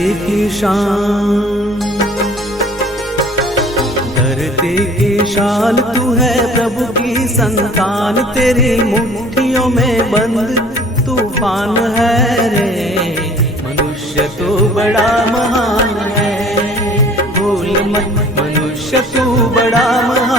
की शान, धरती की शान तू है, प्रभु की संतान। तेरी मुट्ठियों में बंद तूफान है रे, मनुष्य तू बड़ा महान है। भूल मत मनुष्य तू बड़ा महान